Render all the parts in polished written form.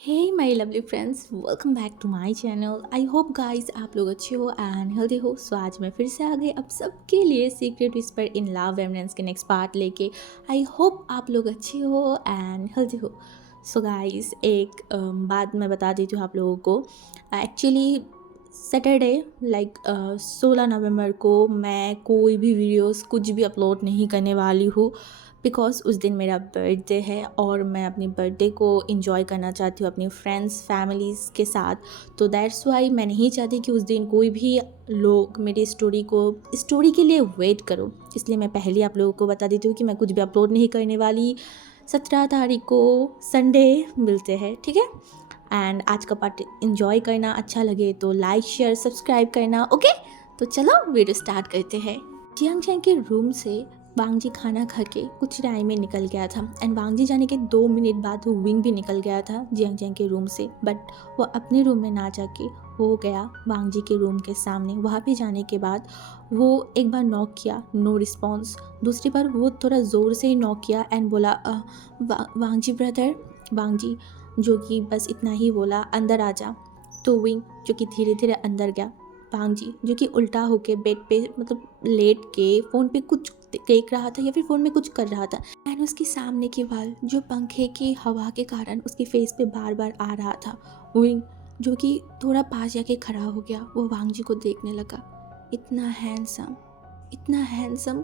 Hey my lovely friends, welcome back to my channel. I hope guys आप लोग अच्छे हो एंड हेल्दी हो। सो आज मैं फिर से आ गई अब सबके लिए secret whisper in love remnants के नेक्स्ट पार्ट लेके। आई होप आप लोग अच्छे हो एंड हेल्दी हो। सो गाइस एक बात मैं बता देती हूँ आप लोगों को। एक्चुअली सैटरडे लाइक 16 नवंबर को मैं कोई भी वीडियोस कुछ भी अपलोड नहीं करने वाली हूँ, बिकॉज़ उस दिन मेरा बर्थडे है और मैं अपने बर्थडे को इंजॉय करना चाहती हूँ अपनी फ्रेंड्स फैमिलीज़ के साथ। तो दैट्स वाई मैं नहीं चाहती कि उस दिन कोई भी लोग मेरी स्टोरी के लिए वेट करो। इसलिए मैं पहले आप लोगों को बता देती हूँ कि मैं कुछ भी अपलोड नहीं करने वाली। 17 तारीख को संडे मिलते हैं, ठीक है। एंड आज का पार्ट इन्जॉय करना, अच्छा लगे तो लाइक शेयर सब्सक्राइब करना, ओके। तो चलो वीडियो स्टार्ट करते हैं। जियांग चैंग के रूम से वांग जी खाना खा के कुछ टाइम में निकल गया था एंड वांग जी जाने के 2 मिनट बाद वो विंग भी निकल गया था जियांग चैंग के रूम से। बट वो अपने रूम में ना जाके वो गया वांग जी के रूम के सामने। वहाँ पे जाने के बाद वो एक बार नॉक किया, नो रिस्पॉन्स। दूसरी बार वो थोड़ा ज़ोर से ही नॉक किया एंड बोला वांग जी ब्रदर। वांग जी जो कि बस इतना ही बोला, अंदर आ जा। तो विंग जो कि धीरे धीरे अंदर गया। वांग जी जो कि उल्टा होके बेड पे मतलब लेट के फ़ोन पे कुछ देख रहा था या फिर फ़ोन में कुछ कर रहा था एंड उसके सामने के बाल जो पंखे की हवा के कारण उसके फेस पे बार बार आ रहा था। विंग जो कि थोड़ा पास जाके खड़ा हो गया, वो वांग जी को देखने लगा। इतना हैंडसम, इतना हैंडसम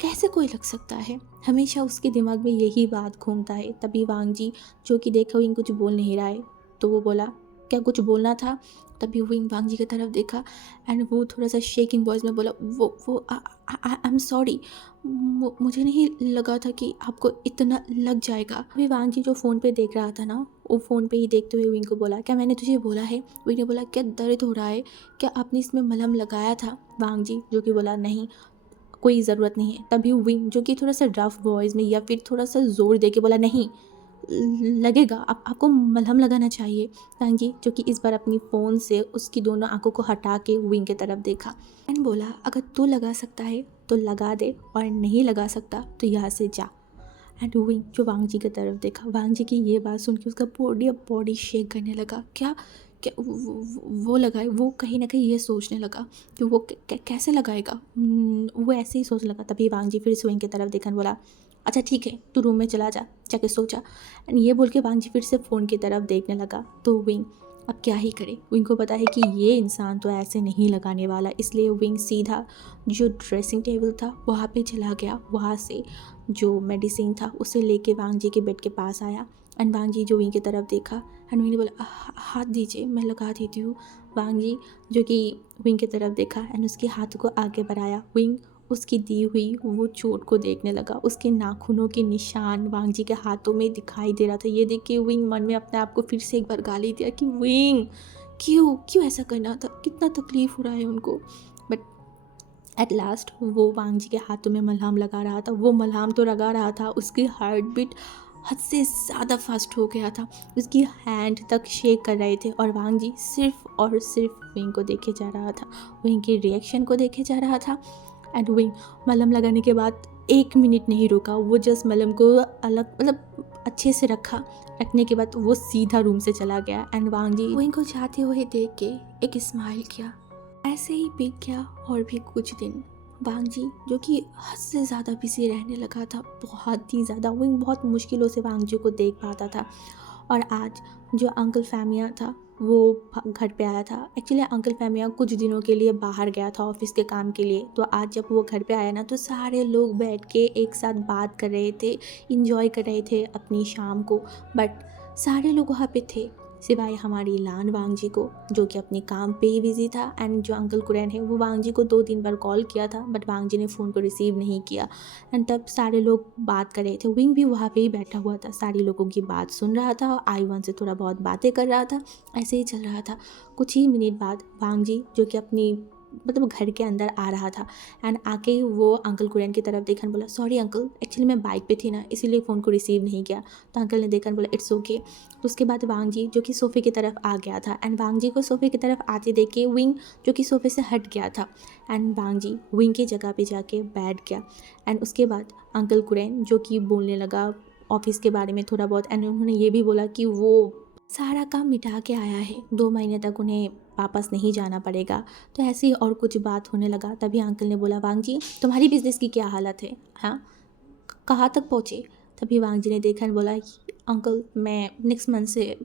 कैसे कोई लग सकता है। हमेशा उसके दिमाग में यही बात घूमता है। तभी वांग जी जो कि देखा विंग कुछ बोल नहीं रहा है तो वो बोला क्या कुछ बोलना था। तभी विंग वांग जी की तरफ देखा एंड वो थोड़ा सा शेकिंग वॉइस में बोला वो आई एम सॉरी, मुझे नहीं लगा था कि आपको इतना लग जाएगा। अभी वांग जी जो फ़ोन पे देख रहा था ना, वो फ़ोन पे ही देखते हुए विंग को बोला क्या मैंने तुझे बोला है। विंग ने बोला क्या दर्द हो रहा है, क्या आपने इसमें मलहम लगाया था। वांग जी जो कि बोला नहीं, कोई ज़रूरत नहीं है। तभी विंग जो कि थोड़ा सा रफ वॉइस में या फिर थोड़ा सा ज़ोर दे के बोला नहीं लगेगा, आपको मलहम लगाना चाहिए। वांग जी जो कि इस बार अपनी फ़ोन से उसकी दोनों आंखों को हटा के विंग की तरफ देखा एंड बोला अगर तू लगा सकता है तो लगा दे और नहीं लगा सकता तो यहाँ से जा। एंड विंग जो वांग जी की तरफ देखा, वांग जी की ये बात सुन के उसका बॉडी शेक करने लगा। क्या क्या वो लगाए, वो कहीं ना कहीं ये सोचने लगा कि वो कैसे लगाएगा। वो ऐसे ही सोचने लगा। तभी वांग जी फिर से विंग की तरफ देखा और बोला अच्छा ठीक है, तू रूम में चला जा, जाके सो जा। एंड ये बोल के वांग जी फिर से फ़ोन की तरफ देखने लगा। तो विंग अब क्या ही करे। विंग को पता है कि ये इंसान तो ऐसे नहीं लगाने वाला, इसलिए विंग सीधा जो ड्रेसिंग टेबल था वहाँ पे चला गया। वहाँ से जो मेडिसिन था उसे लेके वांग जी के बेड के पास आया एंड वांग जी जो विंग की तरफ देखा एंड विंग ने बोला हाथ दीजिए, मैं लगा देती हूँ। वांग जी जो कि विंग की तरफ देखा एंड उसके हाथ को आगे बढ़ाया। विंग उसकी दी हुई वो चोट को देखने लगा। उसके नाखूनों के निशान वांग जी के हाथों में दिखाई दे रहा था। ये देख के विंग मन में अपने आप को फिर से एक बार गाली दिया कि विंग क्यों क्यों ऐसा करना था, कितना तकलीफ़ हो रहा है उनको। बट एट लास्ट वो वांग जी के हाथों में मलहम लगा रहा था। वो मलहम तो लगा रहा था, उसकी हार्ट बीट हद से ज़्यादा फास्ट हो गया था। उसकी हैंड तक शेक कर रहे थे और वांग जी सिर्फ और सिर्फ विंग को देखे जा रहा था, विंग की रिएक्शन को देखे जा रहा था। एंड विंग मलहम लगाने के बाद 1 मिनट नहीं रुका। वो जस्ट मलहम को अलग मतलब अच्छे से रखने के बाद वो सीधा रूम से चला गया एंड वांग जी विंग को जाते हुए देख के एक स्माइल किया। ऐसे ही बीत गया और भी कुछ दिन। वांग जी जो कि हद से ज़्यादा बिजी रहने लगा था, बहुत ही ज़्यादा। विंग बहुत मुश्किलों से वांग जी को देख पाता था। और आज जो अंकल फैमिया था वो घर पे आया था। एक्चुअली अंकल फैमिया कुछ दिनों के लिए बाहर गया था ऑफिस के काम के लिए। तो आज जब वो घर पे आया ना, तो सारे लोग बैठ के एक साथ बात कर रहे थे, इंजॉय कर रहे थे अपनी शाम को। बट सारे लोग वहाँ पे थे सिवाय हमारी लान वांग जी को, जो कि अपने काम पे ही बिजी था। एंड जो अंकल कुरैन है वो वांग जी को 2-3 बार कॉल किया था बट वांग जी ने फ़ोन को रिसीव नहीं किया। एंड तब सारे लोग बात कर रहे थे। विंग भी वहाँ पे ही बैठा हुआ था, सारी लोगों की बात सुन रहा था और आई वन से थोड़ा बहुत बातें कर रहा था। ऐसे ही चल रहा था। कुछ ही मिनट बाद वांग जी जो कि अपनी मतलब घर के अंदर आ रहा था एंड आके वो अंकल कुरैन की तरफ देखा बोला सॉरी अंकल, एक्चुअली मैं बाइक पे थी ना, इसीलिए फ़ोन को रिसीव नहीं किया। तो अंकल ने देखा बोला इट्स ओके। तो उसके बाद वांग जी जो कि सोफ़े की तरफ आ गया था एंड वांग जी को सोफ़े की तरफ आते देख के विंग जो कि सोफ़े से हट गया था एंड वांग जी विंग की जगह पे जाके बैठ गया। एंड उसके बाद अंकल कुरैन जो कि बोलने लगा ऑफिस के बारे में थोड़ा बहुत एंड उन्होंने ये भी बोला कि वो सारा काम मिटा के आया है, 2 महीने तक उन्हें वापस नहीं जाना पड़ेगा। तो ऐसे ही और कुछ बात होने लगा, तभी अंकल ने बोला, वांग जी तुम्हारी बिज़नेस की क्या हालत है? हाँ, कहाँ तक पहुँचे? तभी वांग जी ने देखा और बोला, अंकल मैं नेक्स्ट मंथ से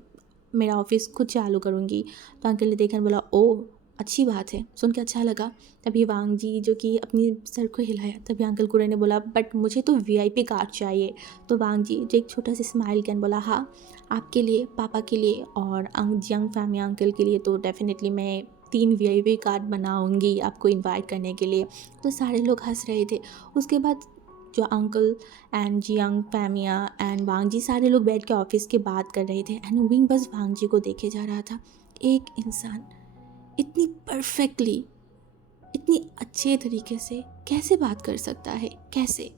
मेरा ऑफिस खुद चालू करूँगी। तो अंकल ने देखा और बोला, ओह अच्छी बात है, सुन के अच्छा लगा। तभी वांग जी जो कि अपनी सर को हिलाया, तभी अंकल कुरे ने बोला, बट मुझे तो वीआईपी कार्ड चाहिए। तो वांग जी जो एक छोटा सा स्माइल किया और बोला, हाँ आपके लिए, पापा के लिए और यंग फैमिली अंकल के लिए तो डेफिनेटली मैं 3 वीआईपी कार्ड बनाऊंगी आपको इनवाइट करने के लिए। तो सारे लोग हंस रहे थे। उसके बाद जो अंकल एंड जियांग फैमिया एंड वांग जी सारे लोग बैठ के ऑफिस की बात कर रहे थे एंड विंग बस वांग जी को देखे जा रहा था। एक इंसान इतनी परफेक्टली, इतनी अच्छे तरीके से कैसे बात कर सकता है? कैसे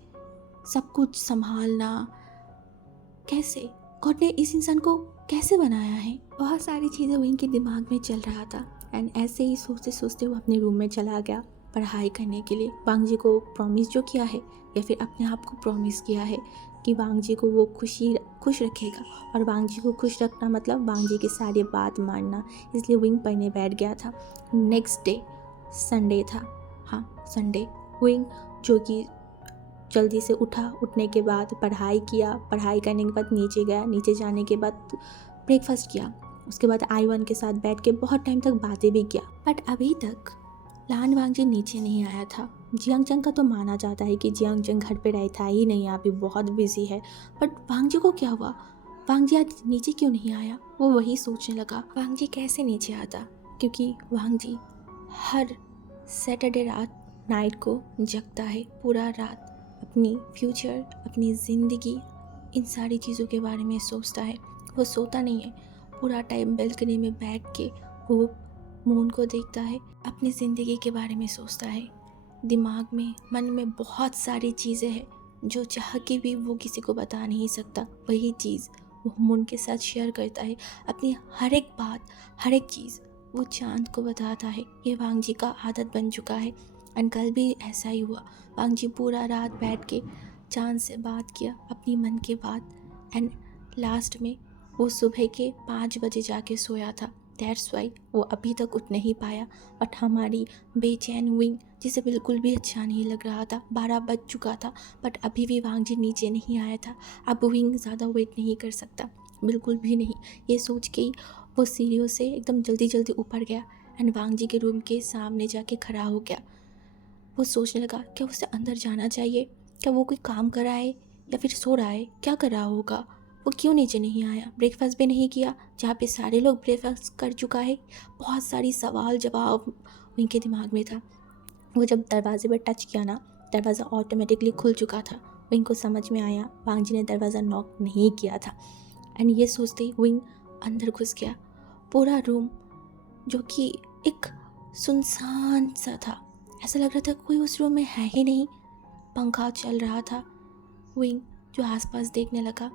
सब कुछ संभालना, कैसे गॉड ने इस इंसान को कैसे बनाया है? बहुत सारी चीज़ें विंग के दिमाग में चल रहा था एंड ऐसे ही सोचते सोचते वो अपने रूम में चला गया पढ़ाई करने के लिए। वांग जी को प्रॉमिस जो किया है या फिर अपने आप को प्रॉमिस किया है कि वांग जी को वो खुश रखेगा, और वांग जी को खुश रखना मतलब वांग जी की सारी बात मानना। इसलिए विंग पढ़ने बैठ गया था। नेक्स्ट डे संडे था। हाँ संडे। विंग जो कि जल्दी से उठा, उठने के बाद पढ़ाई किया, पढ़ाई करने के बाद नीचे गया, नीचे जाने के बाद ब्रेकफास्ट किया, उसके बाद आई-1 के साथ बैठ के बहुत टाइम तक बातें भी किया। बट अभी तक लान वांगजी नीचे नहीं आया था। जियांगचंग का तो माना जाता है कि जियांगचंग घर पे रहता ही नहीं, अभी बहुत बिजी है। बट वांगजी को क्या हुआ? वांगजी आज नीचे क्यों नहीं आया? वो वही सोचने लगा, वांगजी कैसे नीचे आता? क्योंकि वांगजी हर सैटरडे रात नाइट को जगता है, पूरा रात अपनी फ्यूचर, अपनी ज़िंदगी, इन सारी चीज़ों के बारे में सोचता है। वो सोता नहीं है, पूरा टाइम बालकनी में बैठ के वो मून को देखता है, अपनी ज़िंदगी के बारे में सोचता है। दिमाग में, मन में बहुत सारी चीज़ें हैं जो चाह के भी वो किसी को बता नहीं सकता। वही चीज़ वो मून के साथ शेयर करता है। अपनी हर एक बात, हर एक चीज़ वो चांद को बताता है। ये वांग जी का आदत बन चुका है। एंड कल भी ऐसा ही हुआ। वांग जी पूरा रात बैठ के चांद से बात किया, अपनी मन की बात। एंड लास्ट में वो सुबह के 5 बजे जाके सोया था। दैट्स वाई वो अभी तक उठ नहीं पाया। बट हमारी बेचैन विंग, जिसे बिल्कुल भी अच्छा नहीं लग रहा था, 12 बज चुका था बट अभी भी वांग जी नीचे नहीं आया था। अब विंग ज़्यादा वेट नहीं कर सकता, बिल्कुल भी नहीं। ये सोच के ही वो सीढ़ियों से एकदम जल्दी जल्दी ऊपर गया एंड वांग जी के रूम के सामने जाके खड़ा हो गया। वो सोचने लगा, क्या उसे अंदर जाना चाहिए? क्या वो कोई काम कर रहा है या फिर सो रहा है? क्या कर रहा होगा? वो क्यों नीचे नहीं आया? ब्रेकफास्ट भी नहीं किया जहाँ पे सारे लोग ब्रेकफास्ट कर चुका है। बहुत सारी सवाल जवाब उनके दिमाग में था। वो जब दरवाजे पर टच किया ना, दरवाज़ा ऑटोमेटिकली खुल चुका था। विंग को समझ में आया वांग जी ने दरवाज़ा नॉक नहीं किया था। एंड ये सोचते ही विंग अंदर घुस गया। पूरा रूम जो कि एक सुनसान सा था, ऐसा लग रहा था कोई उस रूम में है ही नहीं। पंखा चल रहा था। विंग जो आसपास देखने लगा,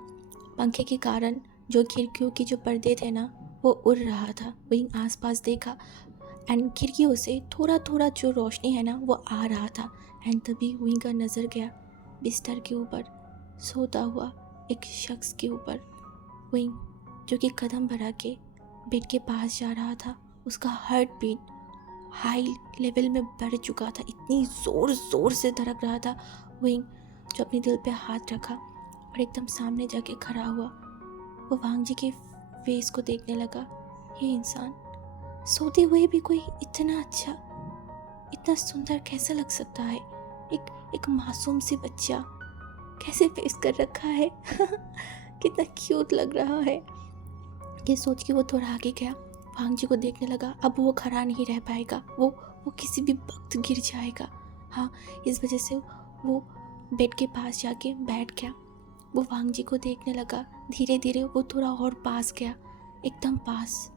पंखे के कारण जो खिड़कियों की जो पर्दे थे ना वो उड़ रहा था। विंग आसपास देखा एंड खिड़कियों से थोड़ा थोड़ा जो रोशनी है ना वो आ रहा था। एंड तभी विंग का नज़र गया बिस्तर के ऊपर सोता हुआ एक शख्स के ऊपर। विंग जो कि कदम बढ़ा के बेड के पास जा रहा था, उसका हार्ट बीट हाई लेवल में बढ़ चुका था, इतनी ज़ोर ज़ोर से धड़क रहा था। विंग जो अपने दिल पे हाथ रखा और एकदम सामने जाके खड़ा हुआ, वो वांग जी के फेस को देखने लगा। ये इंसान सोते हुए भी कोई इतना अच्छा, इतना सुंदर कैसे लग सकता है? एक मासूम सी बच्चा कैसे फेस कर रखा है कितना क्यूट लग रहा है। ये सोच के वो थोड़ा आगे गया, वांग जी को देखने लगा। अब वो खड़ा नहीं रह पाएगा, वो किसी भी वक्त गिर जाएगा। हाँ, इस वजह से वो बेड के पास जाके बैठ गया। वो वांग जी को देखने लगा। धीरे धीरे वो थोड़ा और पास गया, एकदम पास।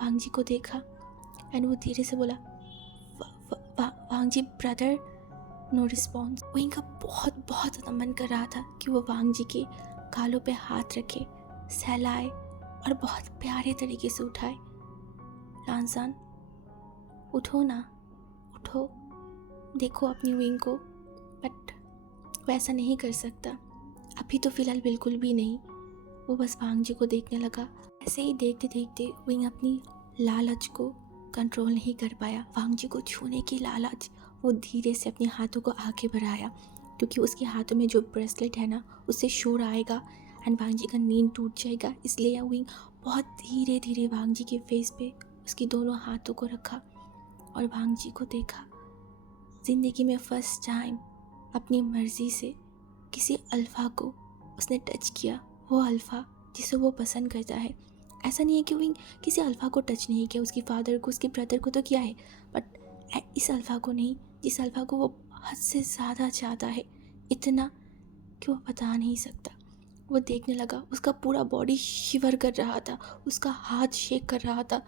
वांग जी को देखा एंड वो धीरे से बोला, Wang ji brother. No response. विंग का बहुत बहुत ज़्यादा मन कर रहा था कि वो वांग जी के गालों पे हाथ रखे, सहलाए और बहुत प्यारे तरीके से उठाए। लानसान उठो ना, उठो, देखो अपनी विंग को। बट वो ऐसा नहीं कर सकता, अभी तो फ़िलहाल बिल्कुल भी नहीं। वो बस वांग जी को देखने लगा। ऐसे ही देखते देखते विंग अपनी लालच को कंट्रोल नहीं कर पाया। वांग जी को छूने की लालच, वो धीरे से अपने हाथों को आगे बढ़ाया, क्योंकि उसके हाथों में जो ब्रेसलेट है ना, उससे शोर आएगा एंड वांग जी का नींद टूट जाएगा। इसलिए विंग बहुत धीरे धीरे वांग जी के फेस पे उसकी दोनों हाथों को रखा और वांग जी को देखा। ज़िंदगी में फर्स्ट टाइम अपनी मर्ज़ी से किसी अल्फ़ा को उसने टच किया, वो अल्फ़ा जिसे वो पसंद करता है। ऐसा नहीं है कि विंग किसी अल्फ़ा को टच नहीं किया, उसकी फादर को, उसके ब्रदर को तो किया है, बट इस अल्फ़ा को नहीं, जिस अल्फ़ा को वो हद से ज़्यादा चाहता है, इतना कि वो बता नहीं सकता। वो देखने लगा, उसका पूरा बॉडी शिवर कर रहा था, उसका हाथ शेक कर रहा था,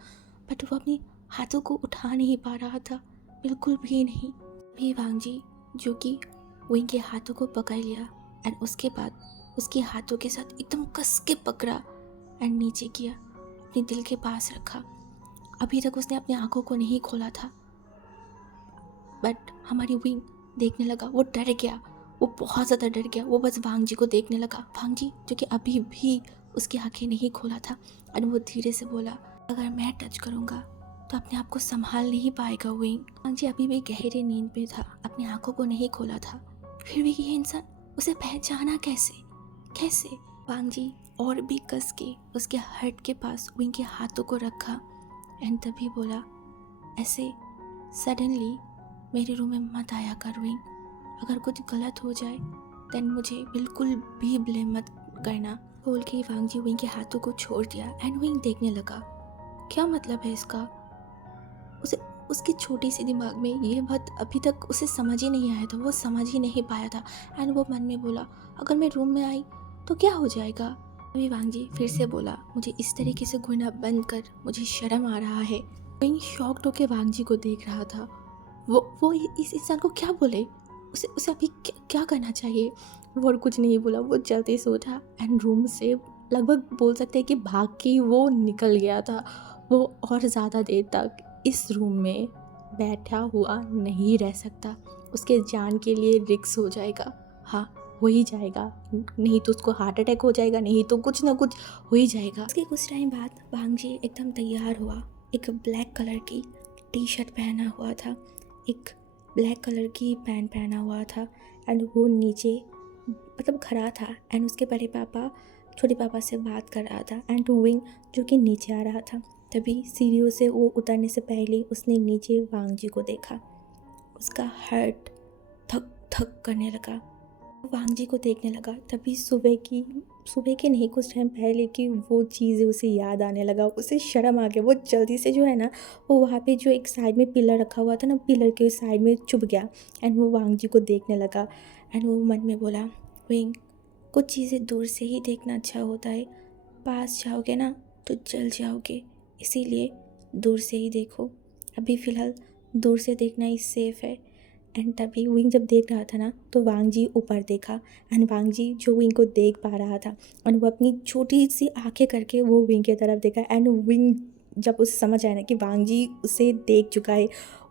बट वो अपनी हाथों को उठा नहीं पा रहा था, बिल्कुल भी नहीं। भी वांग जी जो कि विंग के हाथों को पकड़ लिया एंड उसके बाद उसके हाथों के साथ एकदम कस के पकड़ा एंड नीचे किया, अपने दिल के पास रखा। अभी तक उसने अपनी आंखों को नहीं खोला था, बट हमारी विंग देखने लगा। वो डर गया, वो बहुत ज़्यादा डर गया। वो बस वांग जी को देखने लगा, वांग जी जो कि अभी भी उसकी आंखें नहीं खोला था। और वो धीरे से बोला, अगर मैं टच करूँगा तो अपने आप को संभाल नहीं पाएगा विंग। वांग जी अभी भी गहरे नींद पे था, अपनी आंखों को नहीं खोला था, फिर भी ये इंसान उसे पहचाना कैसे कैसे? वांग जी और भी कस के उसके हर्ट के पास विंग के हाथों को रखा एंड तभी बोला, ऐसे सडनली मेरे रूम में मत आया कर विंग। अगर कुछ गलत हो जाए देन मुझे बिल्कुल भी ब्लेम मत करना। बोल के वांग जी विंग के हाथों को छोड़ दिया एंड विंग देखने लगा, क्या मतलब है इसका? उसे उसकी छोटी सी दिमाग में ये बात अभी तक उसे समझ ही नहीं आया था, वो समझ ही नहीं पाया था। एंड वो मन में बोला, अगर मैं रूम में आई तो क्या हो जाएगा? अभी वांग जी फिर से बोला, मुझे इस तरीके से घूरना बंद कर, मुझे शर्म आ रहा है। विंग शॉक्ड होकर वांग जी को देख रहा था। वो इस इंसान को क्या बोले? उसे उसे अभी क्या करना चाहिए? वो और कुछ नहीं बोला, वो जल्दी से उठा एंड रूम से लगभग बोल सकते हैं कि भाग के वो निकल गया था। वो और ज़्यादा देर तक इस रूम में बैठा हुआ नहीं रह सकता, उसके जान के लिए रिस्क हो जाएगा। हाँ, हो ही जाएगा, नहीं तो उसको हार्ट अटैक हो जाएगा, नहीं तो कुछ ना कुछ हो ही जाएगा। उसके कुछ टाइम बाद वांग जी एकदम तैयार हुआ, एक ब्लैक कलर की टी शर्ट पहना हुआ था, एक ब्लैक कलर की पैंट पहना हुआ था एंड वो नीचे मतलब खड़ा था एंड उसके बड़े पापा छोटे पापा से बात कर रहा था एंड विंग जो कि नीचे आ रहा था। तभी सीढ़ियों से वो उतरने से पहले उसने नीचे वांग जी को देखा, उसका हार्ट थक थक करने लगा। वांग जी को देखने लगा, तभी सुबह के नहीं कुछ टाइम पहले की वो चीज़ें उसे याद आने लगा। उसे शर्म आ गया, वो जल्दी से जो है ना, वो वहाँ पे जो एक साइड में पिलर रखा हुआ था ना, पिलर के उस साइड में छुप गया एंड वो वांग जी को देखने लगा एंड वो मन में बोला, विंग कुछ चीज़ें दूर से ही देखना अच्छा होता है, पास जाओगे ना तो जल जाओगे, इसीलिए दूर से ही देखो, अभी फ़िलहाल दूर से देखना ही सेफ़ है। एंड तभी विंग जब देख रहा था ना, तो वांग जी ऊपर देखा एंड वांग जी जो विंग को देख पा रहा था और वो अपनी छोटी सी आंखें करके वो विंग की तरफ देखा एंड विंग जब उसे समझ आया ना कि वांग जी उसे देख चुका है,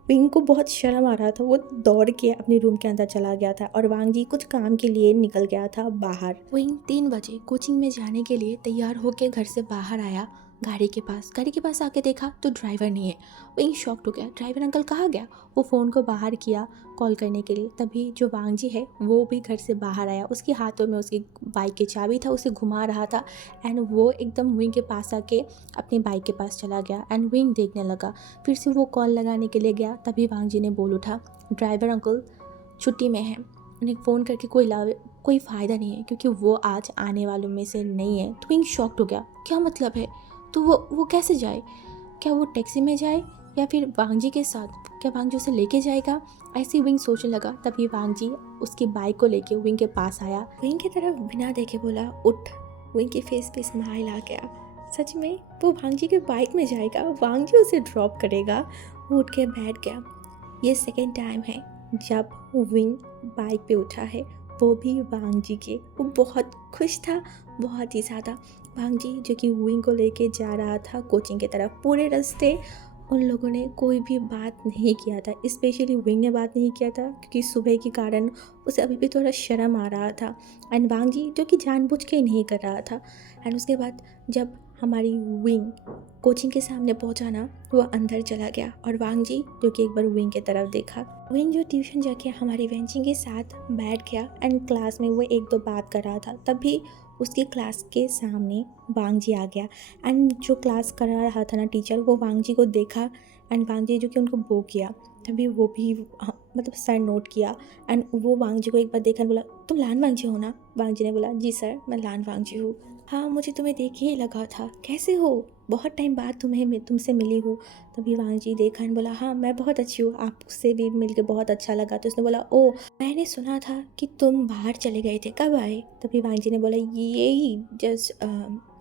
विंग को बहुत शर्म आ रहा था। वो दौड़ के अपने रूम के अंदर चला गया था और वांग जी कुछ काम के लिए निकल गया था बाहर। विंग 3 बजे कोचिंग में जाने के लिए तैयार होकर घर से बाहर आया। गाड़ी के पास आके देखा तो ड्राइवर नहीं है। विंग शॉक्ड हो गया, ड्राइवर अंकल कहाँ गया? वो फ़ोन को बाहर किया कॉल करने के लिए। तभी जो वांग जी है वो भी घर से बाहर आया, उसके हाथों में उसकी बाइक की चाबी था, उसे घुमा रहा था एंड वो एकदम विंग के पास आके अपनी बाइक के पास चला गया एंड विंग देखने लगा। फिर से वो कॉल लगाने के लिए गया, तभी वांग जी ने बोल उठा, ड्राइवर अंकल छुट्टी में है, उन्हें फ़ोन करके कोई फ़ायदा नहीं है क्योंकि वो आज आने वालों में से नहीं है। तो विंग शॉक्ड हो गया, क्या मतलब है? तो वो कैसे जाए? क्या वो टैक्सी में जाए या फिर वांग जी के साथ? क्या वांग जी उसे लेके जाएगा? ऐसे ही विंग सोचने लगा। तभी वांग जी उसकी बाइक को लेके विंग के पास आया, विंग की तरफ बिना देखे बोला, उठ। विंग के फेस पे स्माइल आ गया, सच में वो वांग जी के बाइक में जाएगा, वांग जी उसे ड्रॉप करेगा। वो उठ के बैठ गया। ये सेकेंड टाइम है जब विंग बाइक पे उठा है, वो भी वांग जी के। वो बहुत खुश था, बहुत ही ज़्यादा। वांग जी जो कि विंग को लेके जा रहा था कोचिंग की तरफ, पूरे रास्ते उन लोगों ने कोई भी बात नहीं किया था, स्पेशली विंग ने बात नहीं किया था क्योंकि सुबह के कारण उसे अभी भी थोड़ा शर्म आ रहा था एंड वांग जी जो कि जानबूझ के ही नहीं कर रहा था। एंड उसके बाद जब हमारी विंग कोचिंग के सामने पहुंचा ना, वो अंदर चला गया और वांग जी जो कि एक बार विंग की तरफ देखा। विंग जो ट्यूशन जाके हमारी वेंचिंग के साथ बैठ गया एंड क्लास में वो एक दो बात कर रहा था, तभी उसकी क्लास के सामने वांग जी आ गया एंड जो क्लास करा रहा था ना टीचर, वो वांग जी को देखा एंड वांग जी जो कि उनको बो किया, तभी वो भी मतलब सर नोट किया एंड वो वांग जी को एक बार देखा बोला, तुम लान वांग जी हो ना? वांग जी ने बोला, जी सर मैं लान वांग जी हूँ। हाँ मुझे तुम्हें देख ही लगा था, कैसे हो? बहुत टाइम बाद तुमसे मिली हूँ। तभी वांग जी देखा एंड बोला, हाँ मैं बहुत अच्छी हूँ, आपसे भी मिलके बहुत अच्छा लगा। तो उसने बोला, ओ मैंने सुना था कि तुम बाहर चले गए थे, कब आए? तभी वांग जी ने बोला, यही जस्ट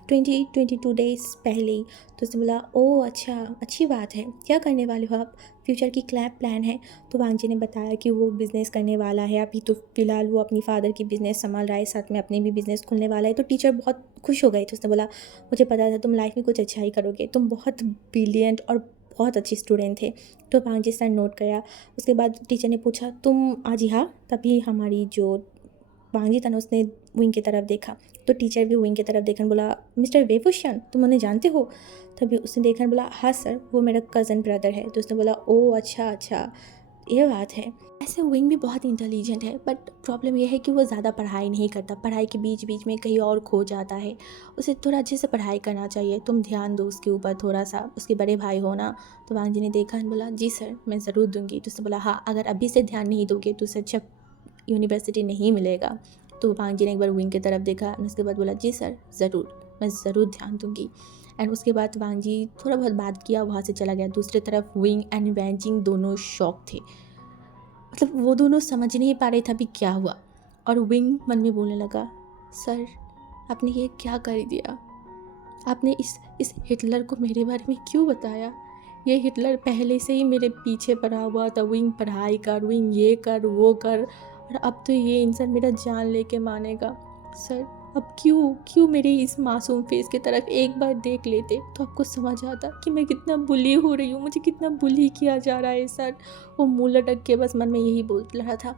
22 डेज पहले ही। तो उसने बोला, ओ अच्छा, अच्छी बात है, क्या करने वाले हो आप? फ्यूचर की क्या प्लान है? तो वांग जी ने बताया कि वो बिज़नेस करने वाला है, अभी तो फ़िलहाल वो अपनी फ़ादर की बिज़नेस संभाल रहा है, साथ में अपने भी बिज़नेस खुलने वाला है। तो टीचर बहुत खुश हो गए। तो उसने बोला, मुझे पता था तुम लाइफ में कुछ अच्छा ही करोगे, तुम बहुत ब्रिलियंट और बहुत अच्छी स्टूडेंट थे। तो वांग जी सर नोट किया। उसके बाद टीचर ने पूछा, तुम आज यहाँ? तभी हमारी जो वांग जी था ना, उसने विंग की तरफ देखा। तो टीचर भी विंग की तरफ देखा बोला, मिस्टर वेवुशन तुम उन्हें जानते हो? तभी उसने देखा बोला, हाँ सर वो मेरा कज़न ब्रदर है। तो उसने बोला, ओ अच्छा अच्छा, ये बात है। ऐसे विंग भी बहुत इंटेलिजेंट है, बट प्रॉब्लम यह है कि वो ज़्यादा पढ़ाई नहीं करता, पढ़ाई के बीच बीच में कहीं और खो जाता है। उसे थोड़ा अच्छे से पढ़ाई करना चाहिए, तुम ध्यान दो उसके ऊपर थोड़ा सा, उसके बड़े भाई हो ना। तो वांग जी ने देखा और बोला, जी सर मैं ज़रूर दूंगी। तो उसने बोला, हाँ अगर अभी से ध्यान नहीं दोगे तो उसे अच्छा यूनिवर्सिटी नहीं मिलेगा। तो वांग जी ने एक बार विंग की तरफ देखा और उसके बाद बोला, जी सर ज़रूर, मैं ज़रूर ध्यान दूंगी। एंड उसके बाद वांग जी थोड़ा बहुत बात किया, वहाँ से चला गया। दूसरी तरफ विंग एंड वैंचिंग दोनों शॉक थे, मतलब वो दोनों समझ नहीं पा रहे थे अभी क्या हुआ। और विंग मन में बोलने लगा, सर आपने ये क्या कर दिया? आपने इस हिटलर को मेरे बारे में क्यों बताया? ये हिटलर पहले से ही मेरे पीछे पड़ा हुआ था, विंग पढ़ाई कर, विंग ये कर वो कर, और अब तो ये इंसान मेरा जान लेके मानेगा। सर अब क्यों मेरे इस मासूम फेस की तरफ एक बार देख लेते तो आपको समझ आता कि मैं कितना बुली हो रही हूँ, मुझे कितना बुली किया जा रहा है सर। वो मुँह लटक के बस मन में यही बोल रहा था।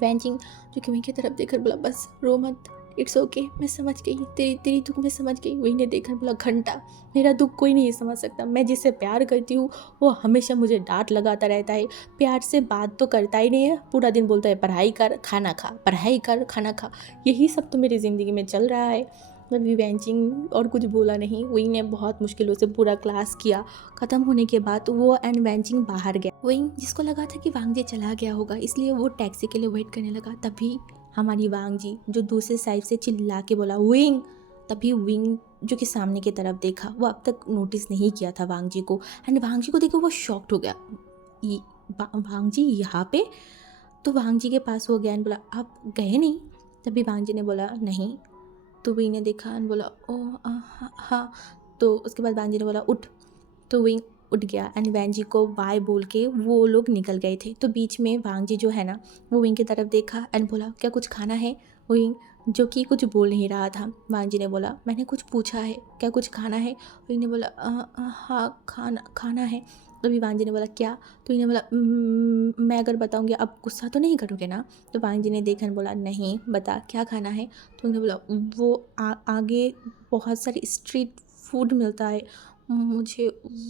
वैंचिंग जो कि विंग की तरफ देखकर बोला, बस रो मत, इट्स ओके, मैं समझ गई, तेरी दुख मैं समझ गई। विंग ने देखकर बोला, घंटा, मेरा दुख कोई नहीं समझ सकता। मैं जिससे प्यार करती हूँ वो हमेशा मुझे डांट लगाता रहता है, प्यार से बात तो करता ही नहीं है, पूरा दिन बोलता है पढ़ाई कर खाना खा, पढ़ाई कर खाना खा। यही सब तो मेरी ज़िंदगी में चल रहा है। तभी वैंचिंग और कुछ बोला नहीं। विंग ने बहुत मुश्किलों से पूरा क्लास किया। ख़त्म होने के बाद वो एंड वैंचिंग बाहर गया। विंग जिसको लगा था कि वांग जी चला गया होगा, इसलिए वो टैक्सी के लिए वेट करने लगा। तभी हमारी वांग जी जो दूसरे साइड से चिल्ला के बोला, विंग। तभी विंग जो कि सामने की तरफ देखा, वो अब तक नोटिस नहीं किया था वांग जी को, एंड वांग जी को देखो वो शॉक्ड हो गया, वांग जी यहाँ पे? तो वांग जी के पास हो गया एंड बोला, आप गए नहीं? तभी वांग जी ने बोला, नहीं। तो विंग ने देखा एंड बोला, ओ हाँ हाँ। तो उसके बाद वांग जी ने बोला, उठ। तो विंग उठ गया एंड वांग जी को बाय बोल के वो लोग निकल गए थे। तो बीच में वांग जी जो है ना, वो विंग की तरफ देखा एंड बोला, क्या कुछ खाना है? विंग जो कि कुछ बोल नहीं रहा था। वांग जी ने बोला, मैंने कुछ पूछा है, क्या कुछ खाना है? विंग ने बोला, हाँ खाना खाना है। तभी वांग जी ने बोला, क्या? तो विंग ने बोला, मैं अगर बताऊँगी आप गुस्सा तो नहीं करोगे ना? तो वांग जी ने देखा एंड बोला, नहीं बता क्या खाना है? तो उन्होंने बोला, वो आगे बहुत सारी स्ट्रीट फूड मिलता है, मुझे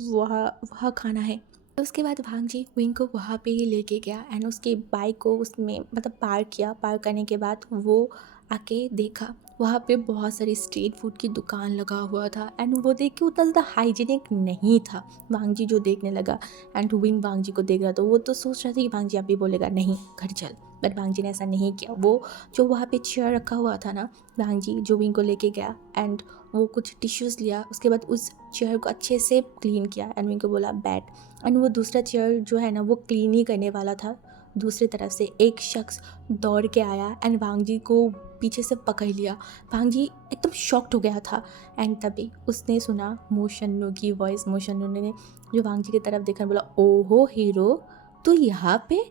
वहाँ वहाँ खाना है। तो उसके बाद वांग जी विंग को वहाँ पे ही लेके गया एंड उसकी बाइक को उसमें मतलब पार्क किया। पार्क करने के बाद वो आके देखा वहाँ पे बहुत सारी स्ट्रीट फूड की दुकान लगा हुआ था एंड वो देख के उतना ज़्यादा हाइजीनिक नहीं था। वांग जी जो देखने लगा एंड विंग वांग जी को देख रहा, तो वो तो सोच रहा था कि वांग जी अभी बोलेगा नहीं घर चल, बट वांग जी ने ऐसा नहीं किया। वो जो वहाँ पे चेयर रखा हुआ था ना, वांग जी जो विंग को लेके गया एंड वो कुछ टिश्यूज़ लिया, उसके बाद उस चेयर को अच्छे से क्लीन किया एंड विंग को बोला बैठ। एंड वो दूसरा चेयर जो है ना, वो क्लीन ही करने वाला था। दूसरी तरफ से एक शख्स दौड़ के आया एंड वांग जी को पीछे से पकड़ लिया। वांग जी एकदम शॉक्ड हो गया था एंड तभी उसने सुना मोशन्नू की वॉइस। मोशन्नू ने जो वांग जी की तरफ देखकर बोला, ओहो हीरो, तो यहाँ पे?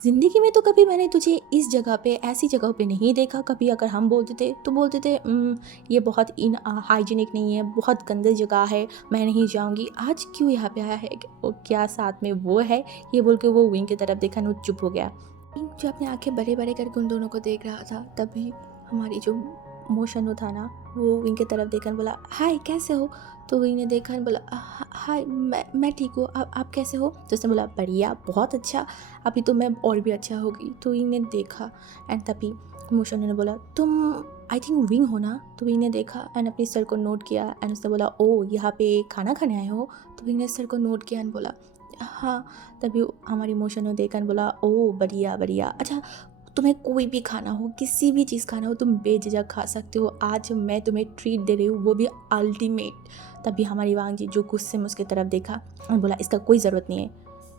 ज़िंदगी में तो कभी मैंने तुझे इस जगह पे, ऐसी जगह पे नहीं देखा। कभी अगर हम बोलते थे तो बोलते थे ये बहुत हाइजीनिक नहीं है, बहुत गंदी जगह है, मैं नहीं जाऊँगी। आज क्यों यहाँ पे आया है? वो क्या साथ में वो है? ये बोल के वो विंग की तरफ देखा न, चुप हो गया। विंग जो अपनी आंखें बड़े बड़े करके उन दोनों को देख रहा था, तभी हमारी जो मोशनु था ना, वो विंग की तरफ देखा और बोला हाय कैसे हो। तो विंग ने देखा और बोला हाय मैं ठीक हूँ, आप कैसे हो। तो उसने बोला बढ़िया, बहुत अच्छा, अभी तो मैं और भी अच्छा होगी। तो विंग ने देखा एंड तभी मोशनो ने बोला तुम आई थिंक विंग हो ना। तो विंग ने देखा एंड अपने सर को नोट किया एंड उसने बोला ओ यहाँ पे खाना खाने आए हो। तो विंग ने सर को नोट किया एंड बोला हाँ। तभी हमारी मोशनो देखा एंड बोला ओ बढ़िया बढ़िया, अच्छा तुम्हें कोई भी खाना हो, किसी भी चीज़ खाना हो, तुम बेझिझक खा सकते हो, आज मैं तुम्हें ट्रीट दे रही हूँ, वो भी अल्टीमेट। तभी हमारी वांग जी जो गुस्से में उसकी तरफ देखा और बोला इसका कोई ज़रूरत नहीं है,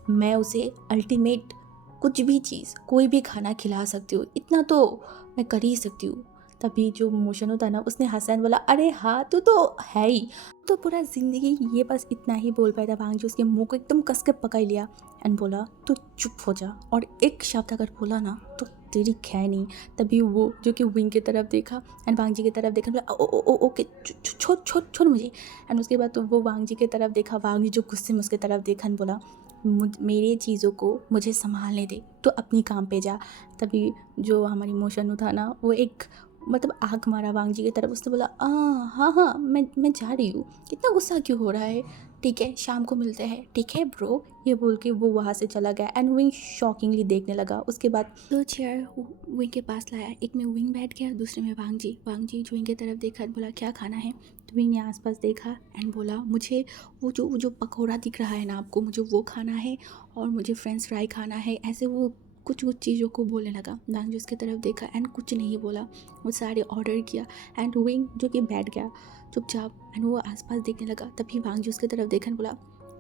मैं उसे अल्टीमेट कुछ भी चीज़ कोई भी खाना खिला सकती हूँ, इतना तो मैं कर ही सकती हूँ। तभी जो मोशन होता ना उसने हंसा बोला अरे हाँ तू तो है ही, तो पूरा ज़िंदगी ये बस इतना ही बोल पाया था। वांग जी उसके मुंह को एकदम कस के पकड़ लिया एंड बोला तू चुप हो जा, और एक शब्द अगर बोला ना तो तेरी खैर नहीं। तभी वो जो कि विंग की तरफ देखा एंड वांग जी की तरफ देखा, बोला ओ ओ ओ ओके छोड़ छोड़ छोड़ मुझे। एंड उसके बाद तो वो वांग जी की तरफ देखा, वांग जी जो गुस्से में उसकी तरफ देखा एंड बोला मेरे चीज़ों को मुझे संभालने दे, तो अपनी काम पे जा। तभी जो हमारी मोशन था ना वो एक मतलब आँख मारा वांग जी की तरफ, उसने बोला हाँ हाँ मैं जा रही हूँ, इतना गुस्सा क्यों हो रहा है, ठीक है शाम को मिलते हैं, ठीक है ब्रो। ये बोल के वो वहाँ से चला गया एंड विंग शॉकिंगली देखने लगा। उसके बाद दो चेयर विंग के पास लाया, एक में विंग बैठ गया, दूसरे में वांग जी जो विंग की तरफ देखा बोला क्या खाना है। तो विंग ने आसपास देखा एंड बोला मुझे वो जो पकौड़ा दिख रहा है ना आपको, मुझे वो खाना है और मुझे फ्रेंच फ्राई खाना है। ऐसे वो कुछ चीज़ों को बोलने लगा। वांग जी उसकी तरफ देखा एंड कुछ नहीं बोला, वो सारे ऑर्डर किया एंड विंग जो कि बैठ गया चुपचाप एंड वो आसपास देखने लगा। तभी वांग जी उसकी तरफ देखा बोला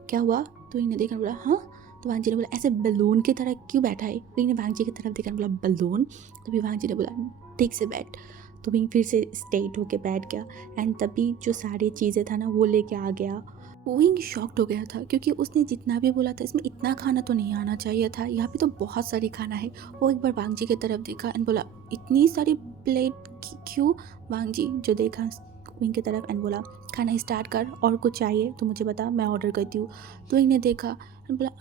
क्या हुआ। तो विंग ने देखा बोला हाँ। तो वांग जी ने बोला ऐसे बलून की तरह क्यों बैठा है। विंग ने वांग जी की तरफ देखा बोला बलून। तभी वांग जी ने बोला ठीक से बैठ। तो विंग फिर से स्ट्रेट होके बैठ गया एंड तभी जो सारी चीज़ें था ना वो लेके आ गया। विंग शॉक्ड हो गया था क्योंकि उसने जितना भी बोला था इसमें इतना खाना तो नहीं आना चाहिए था, यहाँ पे तो बहुत सारी खाना है। वो एक बार वांग जी की तरफ देखा एंड बोला इतनी सारी प्लेट क्यों। वांग जी जो देखा विंग की तरफ एंड बोला खाना स्टार्ट कर, और कुछ चाहिए तो मुझे बता मैं ऑर्डर करती हूँ। तो विंग ने देखा एंड बोला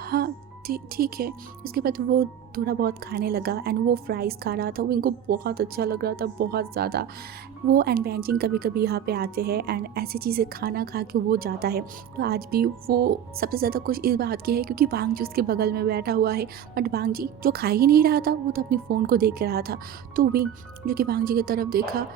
हाँ ठीक है। उसके बाद वो थोड़ा बहुत खाने लगा एंड वो फ्राइज़ खा रहा था, वो इनको बहुत अच्छा लग रहा था बहुत ज़्यादा। वो एंड बेंचिंग कभी कभी यहाँ पे आते हैं एंड ऐसी चीज़ें खाना खा के वो जाता है। तो आज भी वो सबसे ज़्यादा खुश इस बात की है क्योंकि वांग जी उसके बगल में बैठा हुआ है, बट वांग जी जो खा ही नहीं रहा था वो तो अपनी फ़ोन को देख रहा था। तो विंग जो कि वांग जी की तरफ देखा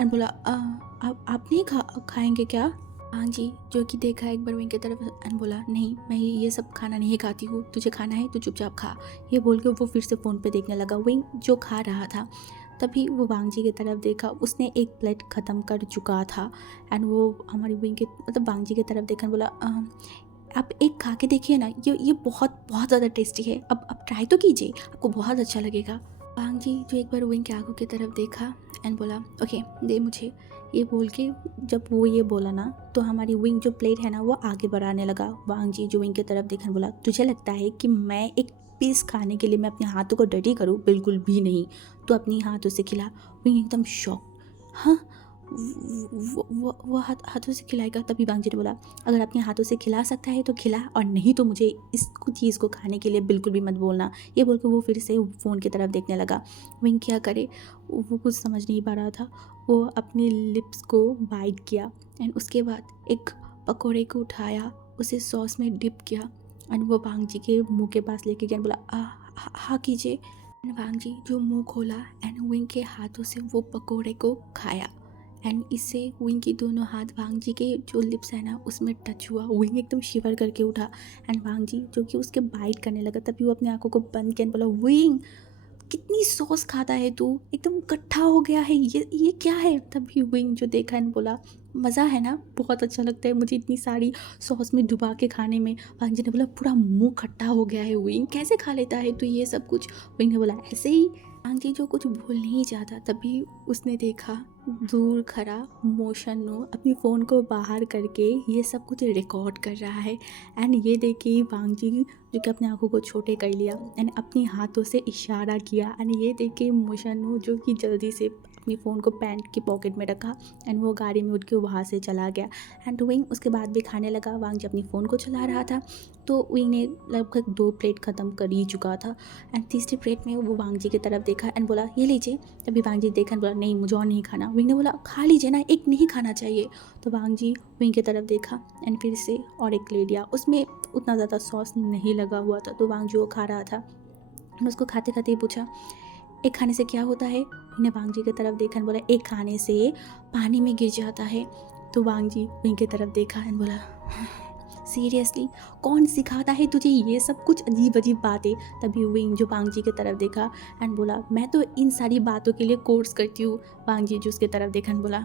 एंड बोला आप नहीं खाएंगे क्या। वांग जी जो कि देखा एक बार विंग की तरफ एंड बोला नहीं मैं ये सब खाना नहीं खाती हूँ, तुझे खाना है तो चुपचाप खा। ये बोल के वो फिर से फ़ोन पे देखने लगा। विंग जो खा रहा था तभी वो वांग जी की तरफ देखा, उसने एक प्लेट ख़त्म कर चुका था एंड वो हमारी विंग के मतलब वांग जी की तरफ देखा बोला आप एक खा के देखिए ना, ये बहुत बहुत ज़्यादा टेस्टी है, अब ट्राई तो कीजिए, आपको बहुत अच्छा लगेगा। वांग जी जो एक बार विंग के आंखों की तरफ देखा एंड बोला ओके दे मुझे। ये बोल के जब वो ये बोला ना तो हमारी विंग जो प्लेट है ना वो आगे बढ़ाने लगा। वांग जी जो विंग की तरफ देखा बोला तुझे लगता है कि मैं एक पीस खाने के लिए मैं अपने हाथों को डर्टी करूँ, बिल्कुल भी नहीं, तो अपनी हाथों से खिला। विंग एकदम शॉक, हाँ वो हाथों से खिलाएगा। तभी वांग जी ने बोला अगर अपने हाथों से खिला सकता है तो खिला, और नहीं तो मुझे इस चीज़ को खाने के लिए बिल्कुल भी मत बोलना। ये बोल के वो फिर से फ़ोन की तरफ देखने लगा। विंग क्या करे वो कुछ समझ नहीं पा रहा था। वो अपने लिप्स को बाइट किया एंड उसके बाद एक पकौड़े को उठाया, उसे सॉस में डिप किया एंड वो वांग जी के मुंह के पास लेके गया बोला हाँ कीजिए। वांग जी जो मुंह खोला एंड विंग के हाथों से वो पकौड़े को खाया एंड इससे विंग की दोनों हाथ वांग जी के जो लिप्स है ना उसमें टच हुआ। विंग एकदम शिवर करके उठा एंड वांग जी जो कि उसके बाइट करने लगा। तभी वो अपनी आंखों को बंद किया बोला विंग कितनी सॉस खाता है तू, एकदम इकट्ठा हो गया है, ये क्या है। तभी विंग जो देखा एंड बोला मज़ा है ना, बहुत अच्छा लगता है मुझे इतनी सारी सॉस में डुबा के खाने में। वांग जी ने बोला पूरा मुंह खट्टा हो गया है विंग, कैसे खा लेता है तो ये सब कुछ। विंग ने बोला ऐसे ही। वांग जी जो कुछ भूल नहीं चाहता तभी उसने देखा दूर खड़ा मोशनो अपनी फ़ोन को बाहर करके ये सब कुछ रिकॉर्ड कर रहा है एंड ये देख के वांग जी जो कि अपने आंखों को छोटे कर लिया एंड अपनी हाथों से इशारा किया एंड ये देख के मोशनो जो कि जल्दी से अपनी फ़ोन को पैंट की पॉकेट में रखा एंड वो गाड़ी में उठ के वहाँ से चला गया। एंड विंग उसके बाद भी खाने लगा। वांग जी अपनी फ़ोन को चला रहा था तो विंग ने लगभग 2 प्लेट ख़त्म कर ही चुका था एंड तीसरी प्लेट में वो वांग जी की तरफ देखा एंड बोला ये लीजिए। तभी वांग जी देखा बोला नहीं मुझे और नहीं खाना। विंग ने बोला खा लीजिए ना, एक नहीं खाना चाहिए। तो वांग जी विंग की तरफ देखा एंड फिर से और एक ले लिया। उसमें उतना ज़्यादा सॉस नहीं लगा हुआ था तो वांग जी वो खा रहा था। और उसको खाते खाते ही पूछा एक खाने से क्या होता है। उन्हें वांग जी की तरफ देखा एंड बोला एक खाने से पानी में गिर जाता है। तो वांग जी विंग की तरफ देखा एंड बोला सीरियसली कौन सिखाता है तुझे ये सब कुछ अजीब अजीब बातें। तभी विंग जो वांग जी की तरफ देखा एंड बोला मैं तो इन सारी बातों के लिए कोर्स करती हूँ। वांग जी जो उसकी तरफ देखा एंड बोला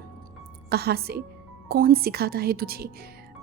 कहाँ से, कौन सिखाता है तुझे।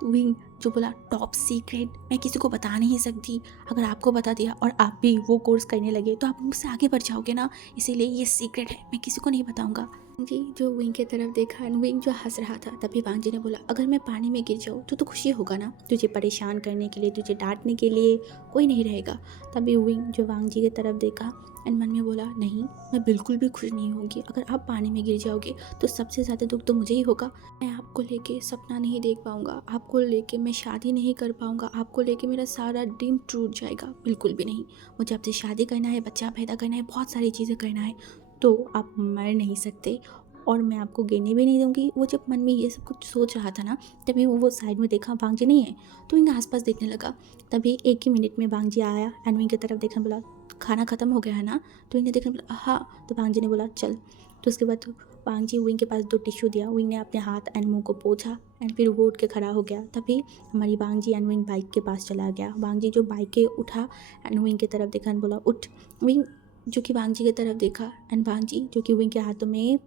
विंग जो बोला टॉप सीक्रेट, मैं किसी को बता नहीं सकती। अगर आपको बता दिया और आप भी वो कोर्स करने लगे तो आप मुझसे आगे बढ़ जाओगे ना, इसीलिए ये सीक्रेट है, मैं किसी को नहीं बताऊंगा। जी जो विंग की तरफ देखा एंड विंग जो हंस रहा था। तभी वांग जी ने बोला अगर मैं पानी में गिर जाऊँ तो खुशी होगा ना, तुझे परेशान करने के लिए, तुझे डांटने के लिए कोई नहीं रहेगा। तभी विंग जो वांग जी की तरफ देखा एंड मन में बोला नहीं, मैं बिल्कुल भी खुश नहीं होंगी। अगर आप पानी में गिर जाओगे तो सबसे ज़्यादा दुख तो मुझे ही होगा। मैं आपको लेके सपना नहीं देख पाऊंगा, आपको लेके मैं शादी नहीं कर पाऊंगा, आपको लेके मेरा सारा ड्रीम टूट जाएगा। बिल्कुल भी नहीं, मुझे आपसे शादी करना है, बच्चा पैदा करना है, बहुत सारी चीज़ें करना है। तो आप मर नहीं सकते और मैं आपको गिरने भी नहीं दूंगी। वो जब मन में ये सब कुछ सोच रहा था ना तभी वो साइड में देखा वांग जी नहीं है तो विंग आसपास देखने लगा। तभी एक ही मिनट में वांग जी आया एंड विंग की तरफ देखने बोला खाना ख़त्म हो गया है ना। तो विंग ने देखा बोला हाँ। तो वांग जी ने बोला चल। तो उसके बाद वांग जी विंग के पास 2 टिश्यू दिया। विंग ने अपने हाथ एंड मुंह को पोंछा एंड फिर वो उठ के खड़ा हो गया। तभी हमारी वांग जी एंड विंग बाइक के पास चला गया। वांग जी जो बाइक के उठा एंड विंग की तरफ देखा एंड बोला उठ। विंग जो कि वांग जी की तरफ देखा एंड वांग जी जो कि विंग के हाथों में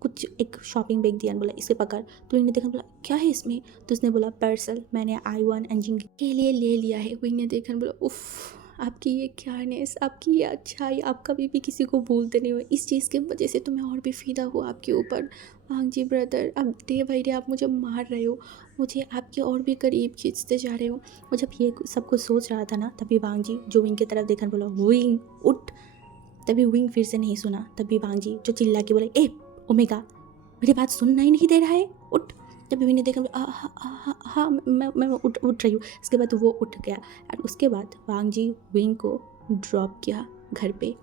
कुछ एक शॉपिंग बैग दिया एंड बोला इसे पकड़। तो विंग ने देखा बोला क्या है इसमें। तो उसने बोला पार्सल मैंने I1 इंजन के लिए ले लिया है। विंग ने देखा बोला उफ़ आपकी ये केयरनेस, आपकी ये अच्छाई, आप कभी भी किसी को भूलते नहीं हो, इस चीज़ की वजह से तो मैं और भी फ़िदा हुआ आपके ऊपर। वांग जी ब्रदर अब डे बाई डे आप मुझे मार रहे हो, मुझे आपके और भी करीब खींचते जा रहे हो। वो जब ये सब कुछ सोच रहा था ना तभी वांग जी जो विंग की तरफ देखा बोला विंग उठ। तभी विंग फिर से नहीं सुना। तभी वांग जी जो चिल्ला के बोले ए ओमेगा मेरी बात सुनना ही नहीं दे रहा है, उठ। तभी विंग ने देखा हाँ मैं उठ रही हूँ। इसके बाद वो उठ गया एंड उसके बाद वांग जी विंग को ड्रॉप किया घर पे।